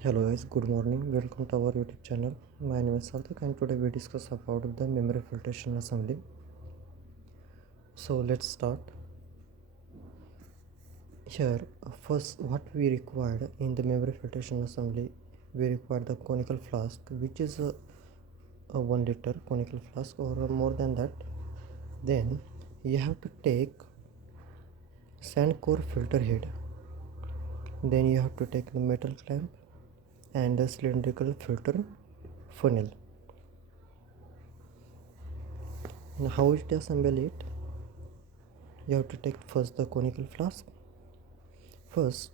Hello guys, good morning. Welcome to our YouTube channel. My name is Sarthak and today we discuss about the memory filtration assembly. So let's start. Here, first what we required in the memory filtration assembly, we require the conical flask, which is a 1 liter conical flask or more than that. Then you have to take sand core filter head. Then you have to take the metal clamp and the cylindrical filter funnel. Now how to assemble it? You have to take first the conical flask. First,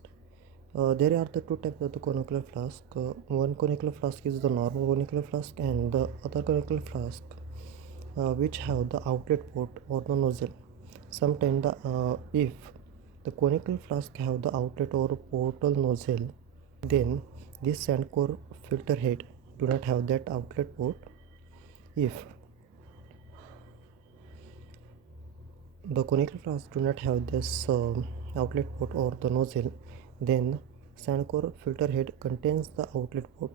there are the two types of the conical flask. One conical flask is the normal conical flask, and the other conical flask, which have the outlet port or the nozzle. Sometimes if the conical flask have the outlet or portal nozzle, then this sand core filter head do not have that outlet port. If the conical flask do not have this outlet port or the nozzle, then sand core filter head contains the outlet port.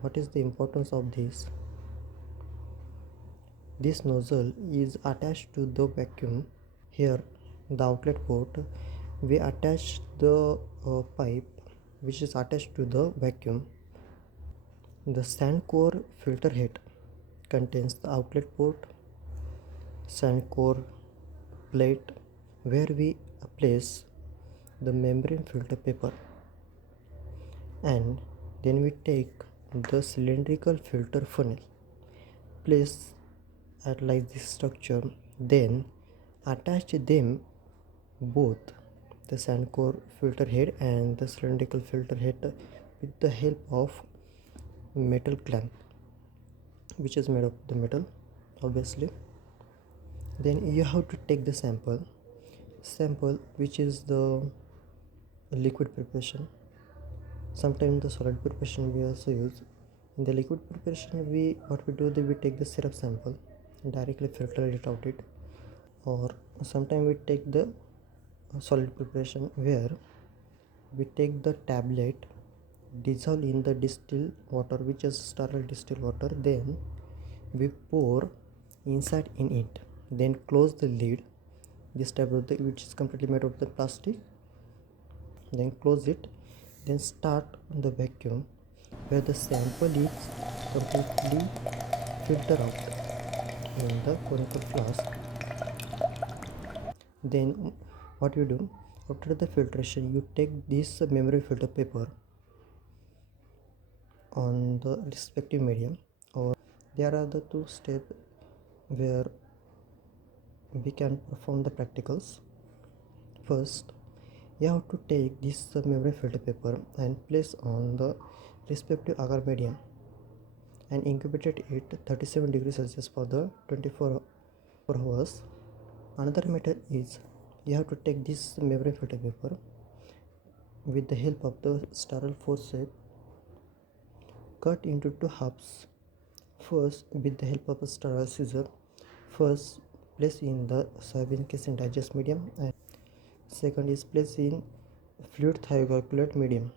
What is the importance of this? This nozzle is attached to the vacuum. Here the outlet port, we attach the pipe which is attached to the vacuum. The sand core filter head contains the outlet port, sand core plate where we place the membrane filter paper, and then we take the cylindrical filter funnel, place at like this structure, then attach them both, the sand core filter head and the cylindrical filter head, with the help of metal clamp which is made of the metal obviously. Then you have to take the sample which is the liquid preparation. Sometimes the solid preparation we also use. In the liquid preparation, we take the syrup sample and directly filter it out it, or sometimes we take the solid preparation where we take the tablet, dissolve in the distilled water which is sterile distilled water, then we pour inside in it, then close the lid, this type of which is completely made of the plastic, then close it, then start the vacuum where the sample is completely filtered out in the conical flask. Then what you do after the filtration, you take this memory filter paper on the respective medium, or there are the two steps where we can perform the practicals. First, you have to take this memory filter paper and place on the respective agar medium and incubate it 37 degrees Celsius for the 24 hours. Another method is you have to take this memory filter paper with the help of the sterile forceps, cut into two halves. First, with the help of a sterile scissor, first place in the soybean casing digest medium, and second is placed in fluid thiogalculate medium.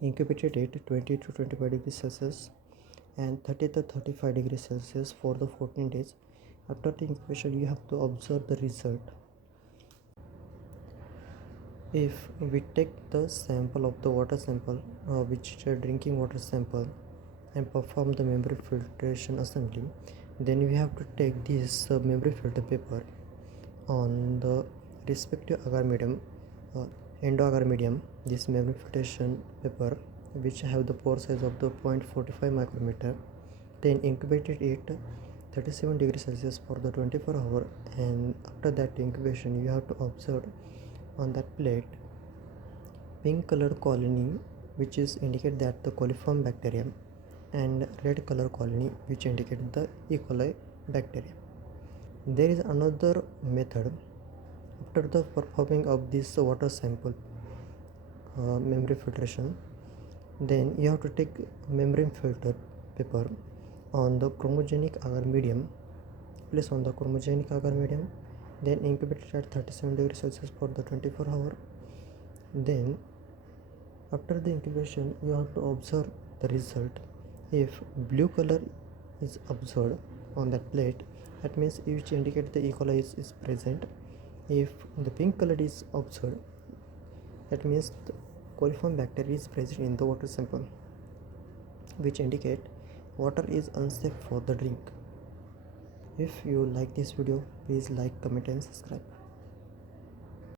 Incubated it 20 to 25 degrees Celsius and 30 to 35 degrees Celsius for the 14 days. After the incubation, you have to observe the result. If we take the sample of the water sample, which is a drinking water sample, and perform the memory filtration assembly, then we have to take this memory filter paper on the respective agar medium, endo agar medium, this memory filtration paper which have the pore size of the 0.45 micrometer, then incubated it 37 degrees Celsius for the 24 hour, and after that incubation you have to observe on that plate pink colored colony which is indicate that the coliform bacteria, and red color colony which indicate the E. coli bacteria. There is another method. After the performing of this water sample memory filtration, then you have to take membrane filter paper on the chromogenic agar medium, place on the chromogenic agar medium, then incubate it at 37 degrees Celsius for the 24 hour. Then After the incubation, you have to observe the result. If blue color is observed on that plate, that means which indicate the E. coli is present. If the pink color is observed, that means the coliform bacteria is present in the water sample, which indicate water is unsafe for the drink. If you like this video, please like, comment and subscribe.